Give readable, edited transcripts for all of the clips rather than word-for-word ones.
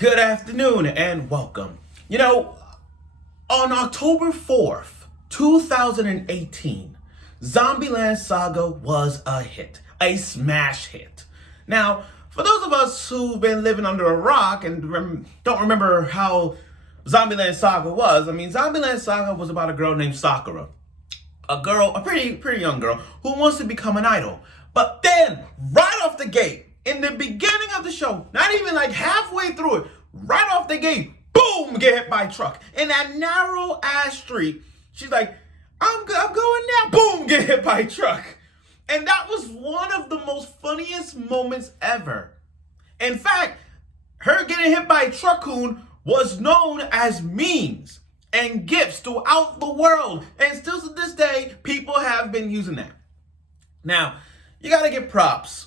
Good afternoon and welcome. On October 4th, 2018, Zombieland Saga was a hit, a smash hit. Now, for those of us who've been living under a rock and don't remember how Zombieland Saga was, Zombieland Saga was about a girl named Sakura. A pretty young girl who wants to become an idol. But then, right off the gate, in the beginning of the show, not even like halfway through it, right off the gate, boom, get hit by a truck. In that narrow ass street, she's like, I'm going now, boom, get hit by a truck. And that was one of the most funniest moments ever. In fact, her getting hit by a truck-coon was known as memes and gifs throughout the world. And still to this day, people have been using that. Now, you gotta give props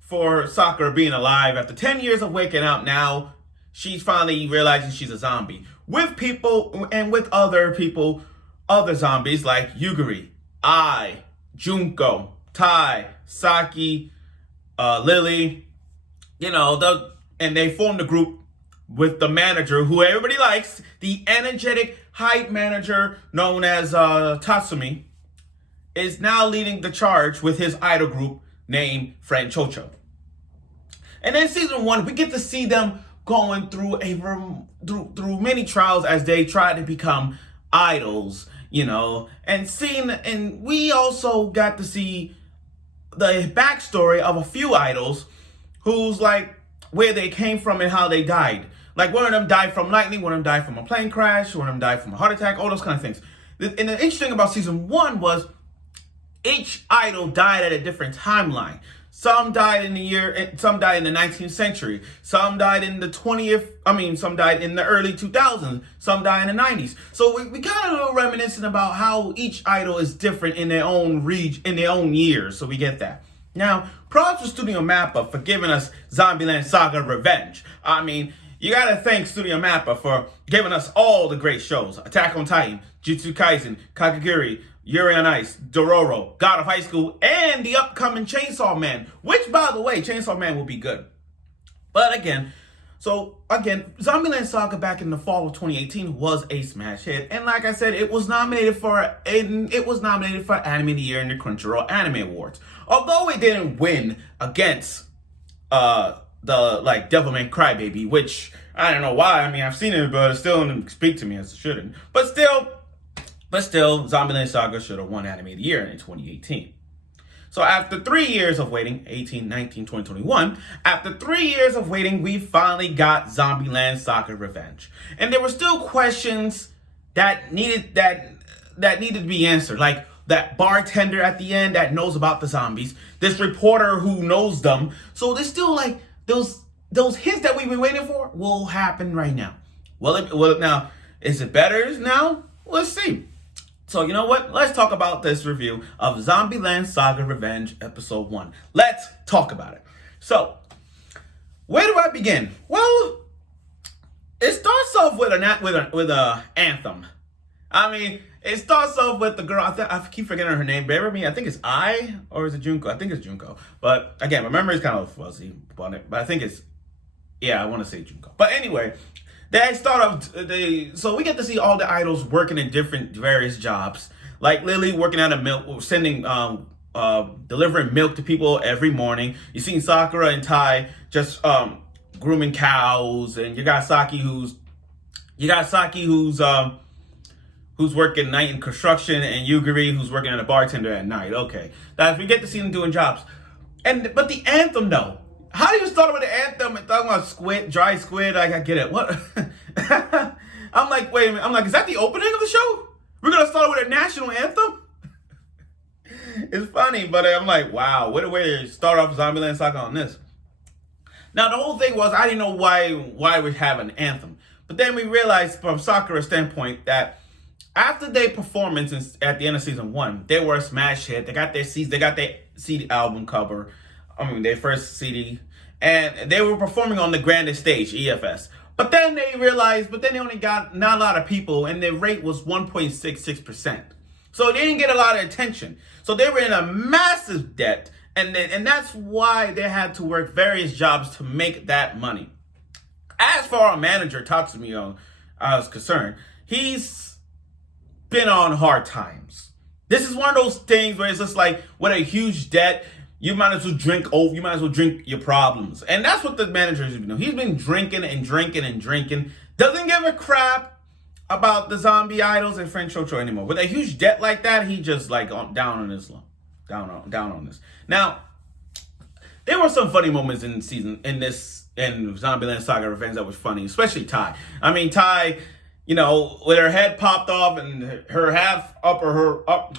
for Sakura being alive. After 10 years of waking up now, she's finally realizing she's a zombie. With people and with other people, other zombies like Yugiri, Ai, Junko, Tai, Saki, Lily, and they formed a group with the manager who everybody likes, the energetic hype manager known as Tatsumi, is now leading the charge with his idol group named Friend Chocho. And then season 1, we get to see them going through through many trials as they try to become idols, and we also got to see the backstory of a few idols who's like where they came from and how they died. Like one of them died from lightning, one of them died from a plane crash, one of them died from a heart attack, all those kind of things. And the interesting thing about season 1 was each idol died at a different timeline. Some died in some died in the 19th century. Some died in the some died in the early 2000s. Some died in the 90s. So we kind of a little reminiscent about how each idol is different in their own in their own years. So we get that. Now, props to Studio Mappa for giving us Zombieland Saga Revenge. You gotta thank Studio Mappa for giving us all the great shows. Attack on Titan, Jujutsu Kaisen, Kakegurui, Yuri on Ice, Dororo, God of High School, and the upcoming Chainsaw Man, which, by the way, Chainsaw Man will be good. But again, Zombieland Saga back in the fall of 2018 was a smash hit, and like I said, it was nominated for Anime of the Year in the Crunchyroll Anime Awards. Although it didn't win against the Devilman Crybaby, which I don't know why. I've seen it, but it still didn't speak to me as it shouldn't. But still, Zombieland Saga should have won Anime of the Year in 2018. So after 3 years of waiting, 18, 19, 20, 21, after 3 years of waiting, we finally got Zombieland Saga Revenge. And there were still questions that needed to be answered, like that bartender at the end that knows about the zombies, this reporter who knows them. So there's still like those hints that we've been waiting for will happen right now. Now, is it better now? Let's see. So you know what? Let's talk about this review of Zombieland Saga Revenge Episode 1. Let's talk about it. So, where do I begin? Well, it starts off with a anthem. It starts off with the girl. I keep forgetting her name. Bear with me. I think it's Ai, or is it Junko? I think it's Junko. But again, my memory is kind of fuzzy on it. But I think I want to say Junko. But anyway, they start off. So we get to see all the idols working in various jobs. Like Lily working at a milk, sending, delivering milk to people every morning. You see Sakura and Tai just grooming cows, and you got Saki who's working night in construction, and Yugiri who's working at a bartender at night. Okay, now we get to see them doing jobs, but the anthem though. How do you start with the anthem and talking about dry squid? I get it. What? I'm like, wait a minute. Is that the opening of the show? We're gonna start with a national anthem? It's funny, but I'm like, wow, what a way to start off Zombieland Saga on this. Now the whole thing was I didn't know why we have an anthem, but then we realized from Sakura's standpoint that after their performance at the end of season 1, they were a smash hit. They got their CD album cover. Their first CD, and they were performing on the grandest stage, EFS. But then they only got not a lot of people, and their rate was 1.66%. So they didn't get a lot of attention. So they were in a massive debt, and that's why they had to work various jobs to make that money. As for our manager, Tatsumi, I was concerned, he's been on hard times. This is one of those things where it's just like, with a huge debt, you might as well drink your problems. And that's what the manager has been doing. He's been drinking and drinking and drinking. Doesn't give a crap about the zombie idols and French Chocho anymore. With a huge debt like that, he just like down on this. Now, there were some funny moments in Zombieland Saga Revenge that was funny, especially Tai. I mean, Tai, with her head popped off and her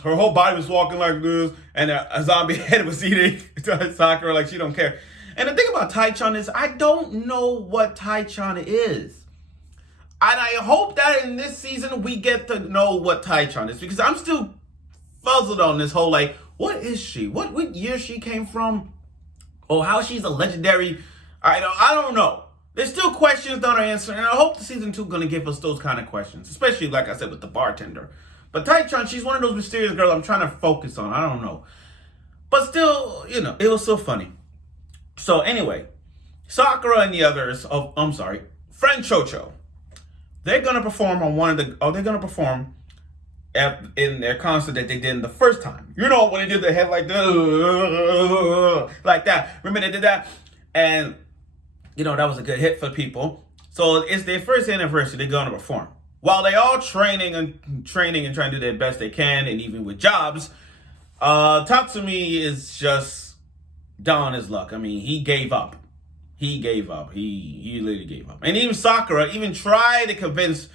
whole body was walking like this, and a zombie head was eating Sakura like she don't care. And the thing about Tai-chan is, I don't know what Tai-chan is. And I hope that in this season we get to know what Tai-chan is, because I'm still puzzled on this whole, like, what is she? What year she came from? Or how she's a legendary idol? I don't know. There's still questions that are answered, and I hope the season 2 is going to give us those kind of questions, especially, like I said, with the bartender. But Tai-chan, she's one of those mysterious girls I'm trying to focus on. I don't know. But still, it was so funny. So anyway, Sakura and the others, Friend Chocho, they're going to perform in their concert that they did the first time. When they did their head like that. Remember they did that? And, that was a good hit for people. So it's their first anniversary. They're going to perform. While they all training and trying to do their best they can, and even with jobs, Tatsumi is just down on his luck. I mean, he gave up. He literally gave up. And even Sakura tried to convince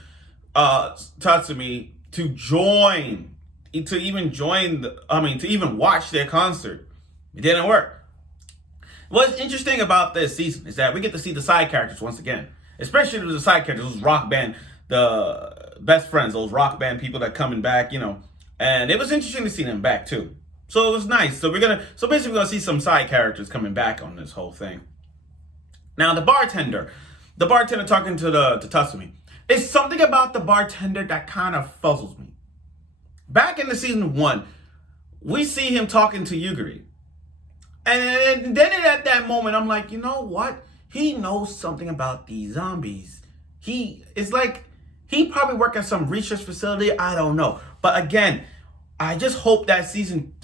Tatsumi to even watch their concert. It didn't work. What's interesting about this season is that we get to see the side characters once again, especially the side characters, those rock band, the best friends, those rock band people that coming back, and it was interesting to see them back too. So it was nice. So basically we're gonna see some side characters coming back on this whole thing. Now the bartender talking to Tatsumi. It's something about the bartender that kind of puzzles me. Back in the season 1, we see him talking to Yugiri. And then at that moment, I'm like, you know what? He knows something about these zombies. It's like he probably worked at some research facility. I don't know. But again, I just hope the season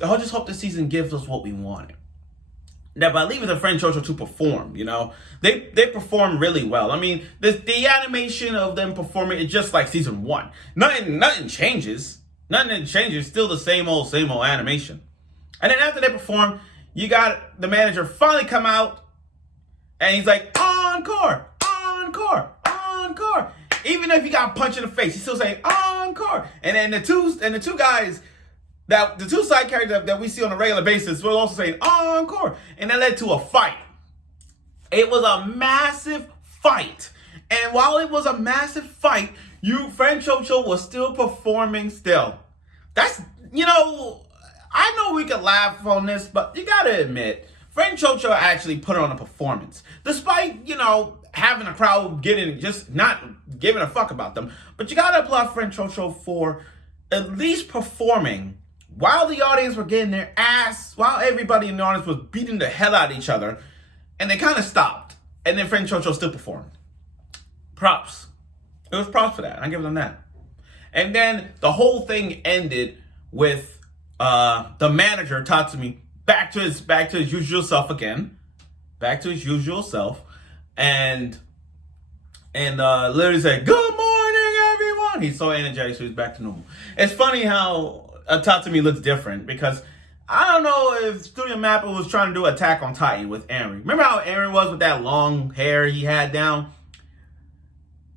gives us what we wanted. Now, but I leave it to Friend Chocho to perform, They perform really well. I mean, the animation of them performing is just like season 1. Nothing changes. Still the same old animation. And then after they perform, you got the manager finally come out, and he's like, encore, encore, encore. Even if he got punched in the face, he's still saying encore. And then the two guys, the two side characters that we see on a regular basis, were also saying encore, and that led to a fight. It was a massive fight, and while it was a massive fight, Friend Chocho was still performing. That's I know we could laugh on this, but you gotta admit, Friend Chocho actually put on a performance. Despite, having a crowd just not giving a fuck about them. But you gotta applaud Friend Chocho for at least performing while the audience were getting their ass, while everybody in the audience was beating the hell out of each other, and they kind of stopped. And then Friend Chocho still performed. Props. It was props for that. I give them that. And then the whole thing ended with the manager, Tatsumi, back to his usual self again. Back to his usual self. And literally said, "Good morning, everyone." He's so energetic, so he's back to normal. It's funny how Tatsumi looks different, because I don't know if Studio Mappa was trying to do Attack on Titan with Eren. Remember how Eren was with that long hair he had down?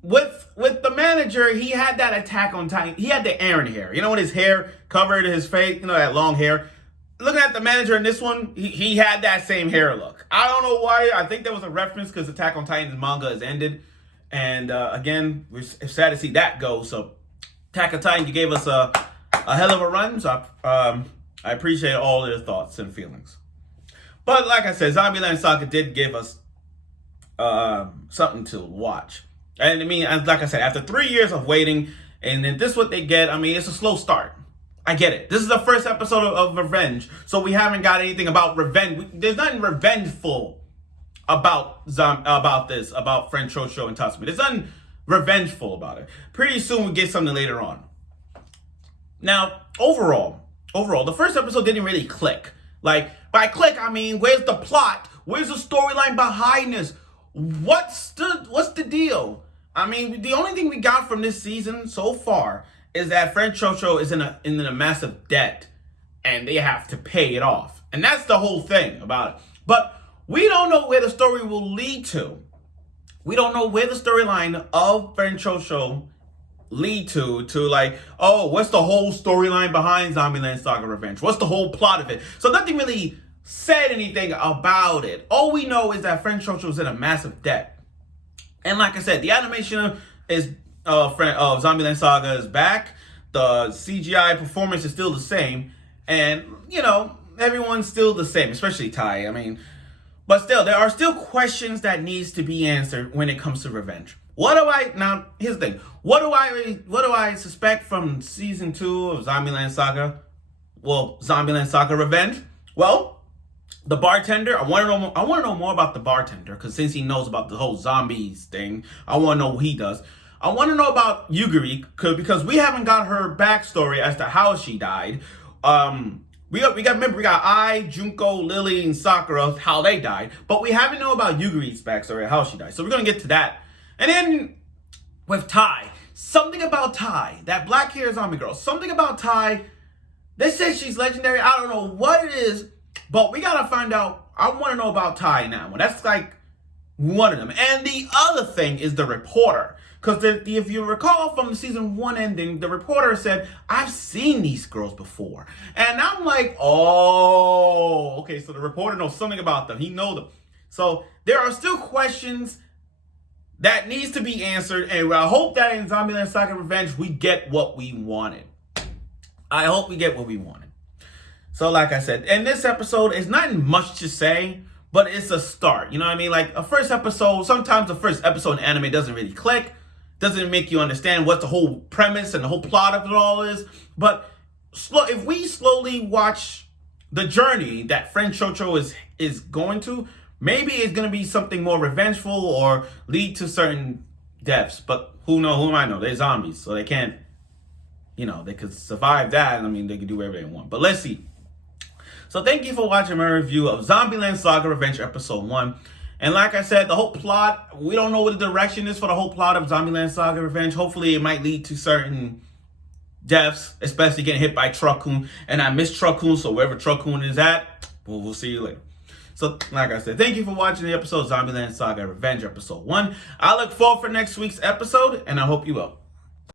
With the manager, he had that Attack on Titan. He had the Eren hair. When his hair covered his face, that long hair. Looking at the manager in this one, he had that same hair look. I don't know why. I think there was a reference because Attack on Titan's manga has ended. And again, we're sad to see that go. So Attack on Titan, you gave us a hell of a run. So I appreciate all your thoughts and feelings. But like I said, Zombieland Saga did give us something to watch. And I mean, like I said, after 3 years of waiting, and then this is what they get, it's a slow start. I get it. This is the first episode of Revenge, so we haven't got anything about revenge. There's nothing revengeful about French Chocho and Tatsumi. There's nothing revengeful about it. Pretty soon we get something later on. Now, overall, the first episode didn't really click. Like, by click, I mean, where's the plot? Where's the storyline behind this? What's the deal? I mean, the only thing we got from this season so far is that French Chocho is in a massive debt, and they have to pay it off. And that's the whole thing about it. But we don't know where the story will lead to. We don't know where the storyline of French Chocho lead to like, oh, what's the whole storyline behind Zombieland Saga Revenge? What's the whole plot of it? So nothing really said anything about it. All we know is that French Chocho is in a massive debt. And like I said, the animation is Zombieland Saga is back. The CGI performance is still the same. And, you know, everyone's still the same, especially Ty. I mean, but still, there are still questions that needs to be answered when it comes to revenge. Now, here's the thing. What do I suspect from season 2 of Zombieland Saga? Well, Zombieland Saga Revenge? Well, the bartender, I want to know more about the bartender, because since he knows about the whole zombies thing, I want to know what he does. I want to know about Yugiri, because we haven't got her backstory as to how she died. We got Ai, Junko, Lily, and Sakura, how they died, but we haven't know about Yugiri's backstory, how she died. So we're gonna get to that. And then with Tai, something about Tai, that black hair zombie girl, something about Tai. They say she's legendary. I don't know what it is, but we gotta find out. I want to know about Tai now. That's like one of them. And the other thing is the reporter. Because if you recall from the season 1 ending, the reporter said, I've seen these girls before. And I'm like, oh, okay, so the reporter knows something about them. He knows them. So there are still questions that needs to be answered. And I hope that in Zombieland Saga Revenge, we get what we wanted. I hope we get what we wanted. So like I said, in this episode, it's not much to say, but it's a start. You know what I mean? Like a first episode, sometimes the first episode in anime doesn't really click. Doesn't make you understand what the whole premise and the whole plot of it all is. But if we slowly watch the journey that French Chocho is going to, maybe it's going to be something more revengeful or lead to certain deaths. But who might know? They're zombies, so they can't, they could survive that. I mean, they could do whatever they want. But let's see. So thank you for watching my review of Zombieland Saga Revenge Episode 1. And like I said, the whole plot, we don't know what the direction is for the whole plot of Zombieland Saga Revenge. Hopefully it might lead to certain deaths, especially getting hit by Truckun. And I miss Truckun, so wherever Truckun is at, we'll see you later. So like I said, thank you for watching the episode of Zombieland Saga Revenge Episode 1. I look forward for next week's episode, and I hope you will.